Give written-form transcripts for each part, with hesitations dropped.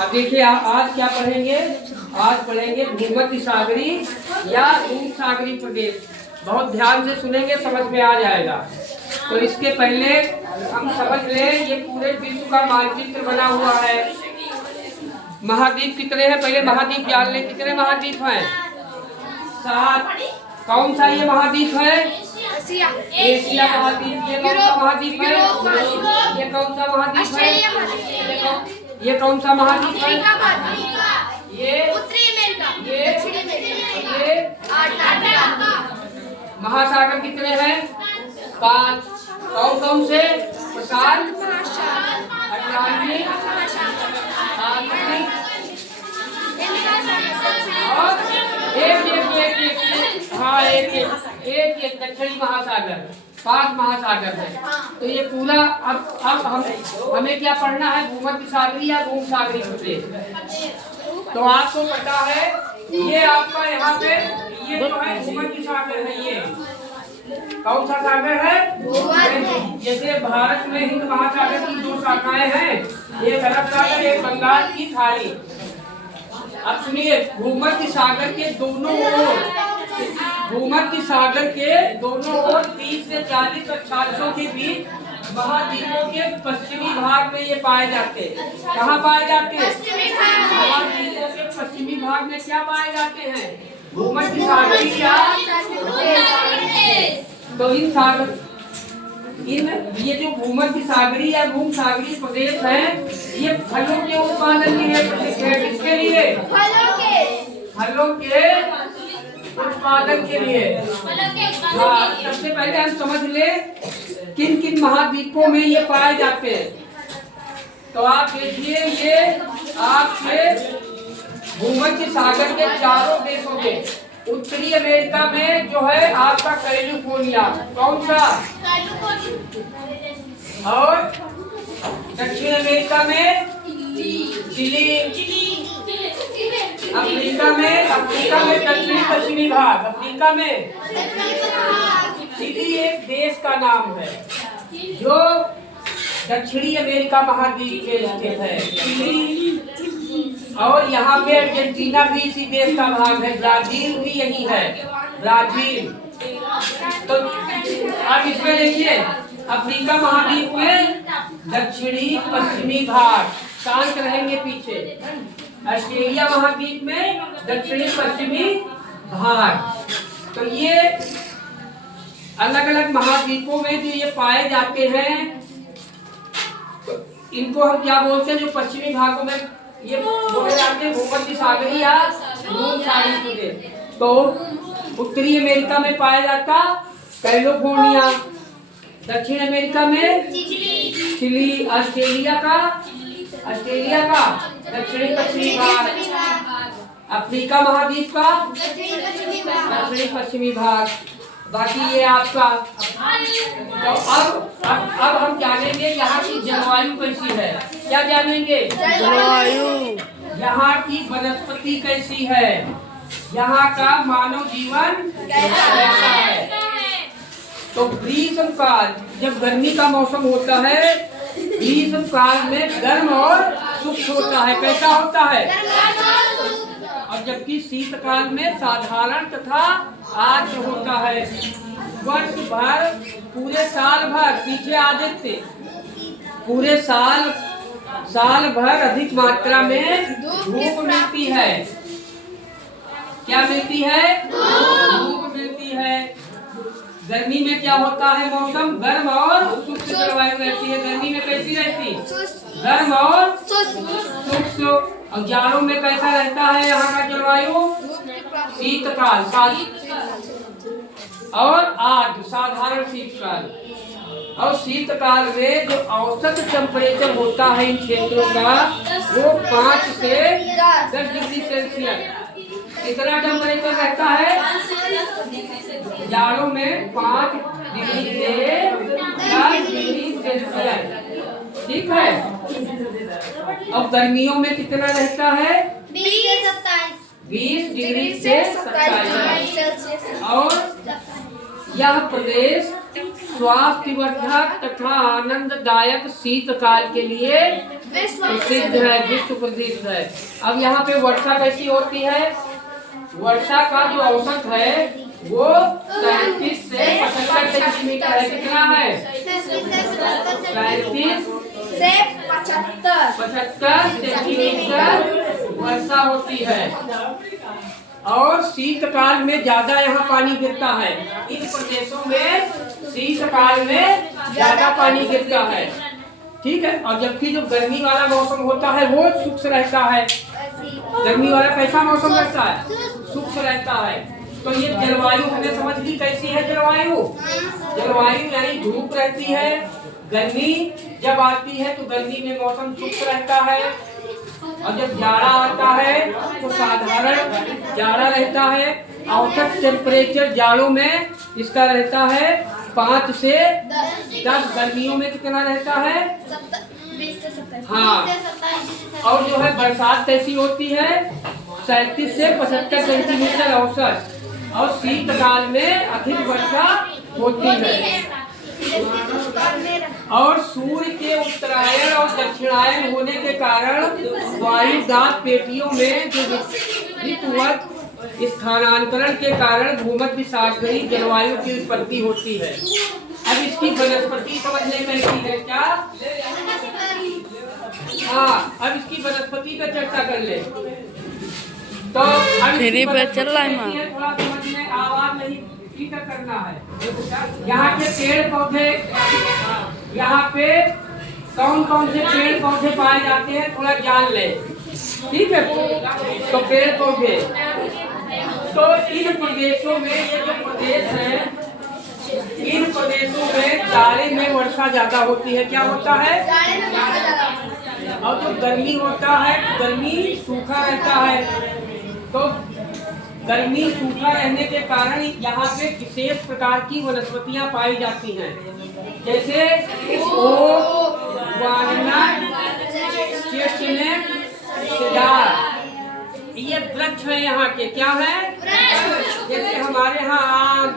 अब देखिए आज क्या पढ़ेंगे। आज पढ़ेंगे भूमध्य सागरी या भूमध्य सागरी प्रदेश। बहुत ध्यान से सुनेंगे, समझ में आ जाएगा। तो इसके पहले हम समझ लें, ये पूरे विश्व का मानचित्र बना हुआ है। महाद्वीप कितने हैं पहले महाद्वीप जान लें। कितने महाद्वीप हैं? 7। कौन सा ये महाद्वीप है? एशिया महाद्वीप। ये कौन सा महाद्वीप है? ये कौन सा महाद्वीप है? ये कौन सा महाद्वीप है? ये उत्तरी अमेरिका। ये महासागर कितने हैं? 5। कौन कौन से? प्रशांत, अटलांटिक, और एक दक्षिणी महासागर। 5 महासागर है। तो ये पूरा अब हमें क्या पढ़ना है? भूमध्य सागरी या भूमध्य सागरी प्रदेश। तो आपको पता है ये आपका यहाँ पे ये जो है भूमध्य सागर है। ये कौन सा सागर है? जैसे भारत में हिंद महासागर की 2 शाखाएं हैं, एक अरब सागर, एक बंगाल की खाड़ी। अब सुनिए, भूमध्य सागर के दोनों ओर, भूमध्य सागर के दोनों ओर 30 से 40 अक्षांशों के बीच महाद्वीपों के पश्चिमी भाग में ये पाए जाते हैं। कहाँ पाए जाते हैं? महाद्वीपों के पश्चिमी भाग में क्या पाए जाते हैं? भूमध्य सागरी या तो ये जो भूमध्य सागरी या भूमध्य सागरी प्रदेश है, ये फलों के उत्पादन के लिए प्रसिद्ध है। किसके लिए? फलों के उत्पादन के लिए। सबसे पहले हम समझ ले किन किन महाद्वीपों में ये पाए जाते हैं। तो आप देखिए, ये आपके भूमध्य सागर के चारों देशों में, उत्तरी अमेरिका में जो है आपका कैलिफोर्निया, कौन सा? और दक्षिण अमेरिका में चिली, अफ्रीका में दक्षिणी पश्चिमी भाग, अफ्रीका में चिली एक देश का नाम है जो दक्षिणी अमेरिका महाद्वीप में स्थित है, चिली। और यहाँ पे अर्जेंटीना भी इसी देश का भाग है, ब्राजील भी यही है, ब्राजील। तो आप इसमें देखिए, अफ्रीका महाद्वीप में दक्षिणी पश्चिमी भाग, शांत रहेंगे पीछे। ऑस्ट्रेलिया महाद्वीप में दक्षिणी पश्चिमी भाग। तो ये अलग अलग महाद्वीपों में जो ये पाए जाते हैं, तो इनको हम क्या बोलते हैं? जो पश्चिमी भागों में ये बोले जाते हैं भूमध्य सागरी या भूमध्य सागरी प्रदेश। तो उत्तरी अमेरिका में पाया जाता कैलिफोर्निया, दक्षिण अमेरिका में चिली, ऑस्ट्रेलिया का दक्षिणी पश्चिमी भाग, अफ्रीका महाद्वीप का दक्षिणी पश्चिमी भाग। बाकी ये आपका। तो अब हम जानेंगे यहाँ की जलवायु कैसी है। क्या जानेंगे? जलवायु। यहाँ की वनस्पति कैसी है, यहाँ का मानव जीवन कैसा है। तो ग्रीष्म काल, जब गर्मी का मौसम होता है, ग्रीष्म काल में गर्म और शुष्क होता है। कैसा होता है? और जबकि शीतकाल में साधारण तथा आर्द्र होता है। वर्ष भर, पूरे साल भर, पीछे आदित्य, पूरे साल भर अधिक मात्रा में धूप मिलती है। क्या मिलती है? धूप मिलती है। गर्मी में क्या होता है? मौसम गर्म और शुष्क जलवायु रहती है। गर्मी में कैसी रहती? गर्म और शुष्क। और जाड़ों में कैसा रहता है यहाँ का जलवायु? शीतकाल और आर्द्र, साधारण शीतकाल। और शीतकाल में जो औसत टेम्परेचर होता है इन क्षेत्रों का, वो 5 से 10 डिग्री सेल्सियस। कितना टेम्परेचर रहता है? जाड़ों में 5 डिग्री से 10 डिग्री सेल्सियस। ठीक है। अब गर्मियों में कितना रहता है? 20 डिग्री से 27। और यह प्रदेश स्वास्थ्यवर्धक तथा आनंददायक शीतकाल के लिए प्रसिद्ध है, विश्व प्रसिद्ध है। अब यहाँ पे वर्षा कैसी होती है? वर्षा का जो औसत है वो 37 से 75 सेंटीमीटर है। कितना है? 37 से 75 सेंटीमीटर वर्षा होती है। और शीतकाल में ज्यादा यहाँ पानी गिरता है। इन प्रदेशों में शीतकाल में ज्यादा पानी गिरता है, ठीक है। और जबकि जो गर्मी वाला मौसम होता है वो शुष्क रहता है। गर्मी वाला कैसा मौसम रहता है? शुष्क रहता है। तो ये जलवायु हमने समझ ली कैसी है जलवायु। जलवायु यानी धूप रहती है, गर्मी जब आती है तो गर्मी में मौसम शुष्क रहता है, और जब जाड़ा आता है तो साधारण जाड़ा रहता है। औसत टेम्परेचर जाड़ों में इसका रहता है 5 से 10। गर्मियों में कितना रहता है? 20 से 27। हाँ। और जो है बरसात कैसी होती है? 37 से 75 सेंटीमीटर औसत। और शीतकाल में अधिक वर्षा होती है। और सूर्य के उत्तरायण और दक्षिणायन होने के कारण वायुदात पेटियों में जो ऋतुवत स्थानांतरण के कारण भूमध्य सागरीय जलवायु की उत्पत्ति होती है। अब इसकी वनस्पति समझने कैसी है क्या? हाँ, अब इसकी वनस्पति पर चर्चा कर ले। तो चल रहा है थोड़ा समझने, आवाज नहीं ठीक करना है। यहाँ के पेड़ पौधे, यहाँ पे कौन कौन से पेड़ पौधे पाए जाते हैं थोड़ा जान ले, ठीक है। तो पेड़ पौधे, तो इन प्रदेशों में, ये जो प्रदेश है, इन प्रदेशों में जाड़े में वर्षा ज्यादा होती है। क्या होता है? और जो गर्मी होता है, गर्मी सूखा रहता है। तो गर्मी सूखा रहने के कारण यहाँ पे विशेष प्रकार की वनस्पतियाँ पाई जाती हैं, जैसे ओक, वालनट, चेस्टनट, सेडार। ये वृक्ष है यहाँ के। क्या है? जैसे हमारे यहाँ आम,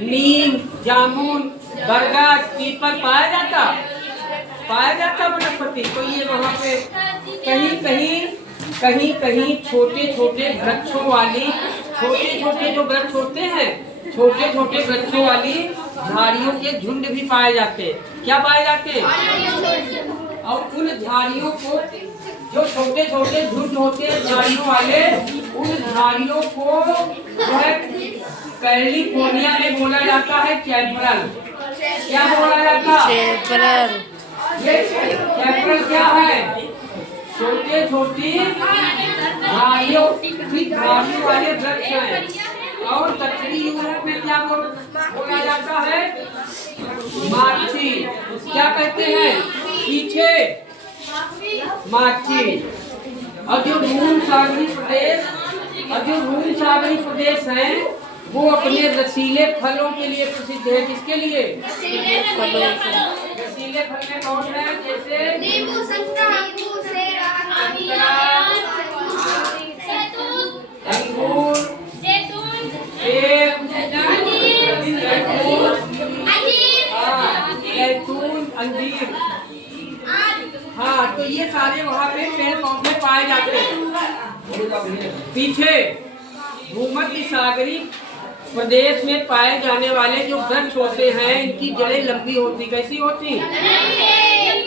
नीम, जामुन, बरगद, पीपल पाया जाता वनस्पति। तो ये वहाँ पे कहीं छोटे छोटे वृक्षों वाली, छोटे छोटे जो वृक्ष होते हैं, छोटे छोटे वृक्षों वाली झाड़ियों के झुंड भी पाए जाते हैं। क्या पाए जाते हैं? और उन झाड़ियों को, जो छोटे छोटे झुंड होते हैं झाड़ियों वाले, उन झाड़ियों को कैलिफोर्निया में बोला जाता है चैपरल। क्या बोला जाता है? चैपरल। ये चैपरल क्या है? छोटे छोटी झाड़ियों वाले वृक्ष हैं। और दक्षिणी यूरोप में क्या बोला जाता है? माची। क्या कहते हैं? पीछे माची। और जो रूम सागरी प्रदेश हैं वो अपने रसीले फलों के लिए प्रसिद्ध है। किसके लिए? रसीले फल में कौन है? जैसे नींबू, संतरा, अंगूर, जैतून, अंजीर। हाँ, तो ये सारे वहाँ पे पेड़ पौधे पाए जाते हैं। पीछे भूमध्य सागरीय प्रदेश में पाए जाने वाले जो वृक्ष होते हैं, इनकी जड़ें लंबी होती। कैसी होती?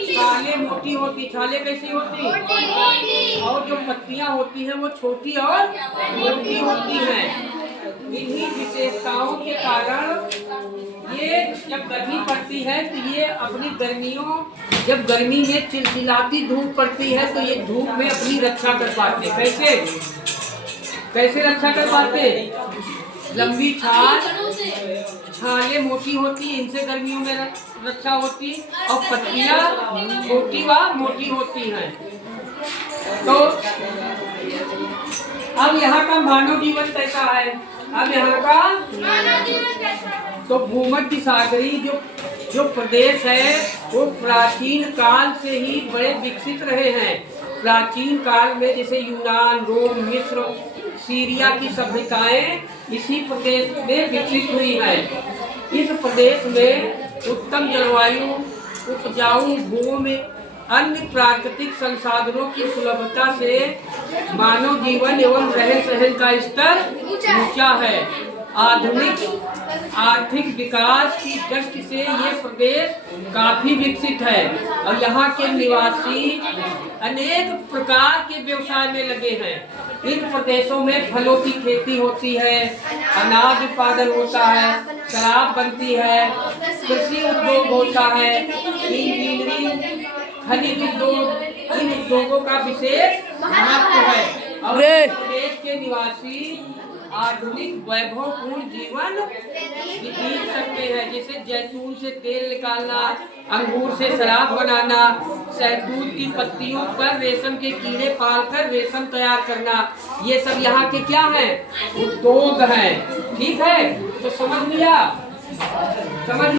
छाले मोटी होती। छाले कैसी होती? और जो पत्तियां होती हैं वो छोटी और मोटी होती हैं। इन्हीं विशेषताओं के कारण ये जब गर्मी पड़ती है तो ये अपनी गर्मियों, जब गर्मी में चिलचिलाती धूप पड़ती है तो ये धूप में अपनी रक्षा कर पाते। कैसे रक्षा कर पाते? लंबी छाले मोटी होती, इनसे गर्मियों में रक्षा होती, और पत्तियां छोटी व मोटी होती हैं। तो अब यहाँ का मानव जीवन कैसा है? अब यहाँ का तो भूमध्य सागरीय जो प्रदेश है वो प्राचीन काल से ही बड़े विकसित रहे हैं। प्राचीन काल में जैसे यूनान, रोम, मिस्र, सीरिया की सभ्यताएं इसी प्रदेश में विकसित हुई है। इस प्रदेश में उत्तम जलवायु, उपजाऊ भूमि अन्य प्राकृतिक संसाधनों की सुलभता से मानव जीवन एवं रहन सहन का स्तर ऊंचा है। आधुनिक आर्थिक विकास की दृष्टि से ये प्रदेश काफी विकसित है और यहाँ के निवासी अनेक प्रकार के व्यवसाय में लगे हैं। इन प्रदेशों में फलों की खेती होती है, अनाज उत्पादन होता है, शराब बनती है, कृषि उद्योग होता है, इंजीनियरिंग, खनिज उद्योग, इन उद्योगों का विशेष महत्व है और प्रदेश के निवासी आधुनिक वैभवपूर्ण जीवन जी सकते हैं, जैसे जैतून से तेल निकालना, अंगूर से शराब बनाना, शहतूत की पत्तियों पर रेशम के कीड़े पालकर रेशम तैयार करना, ये सब यहाँ के क्या हैं? उद्योग हैं। ठीक है, तो समझ लिया? समझ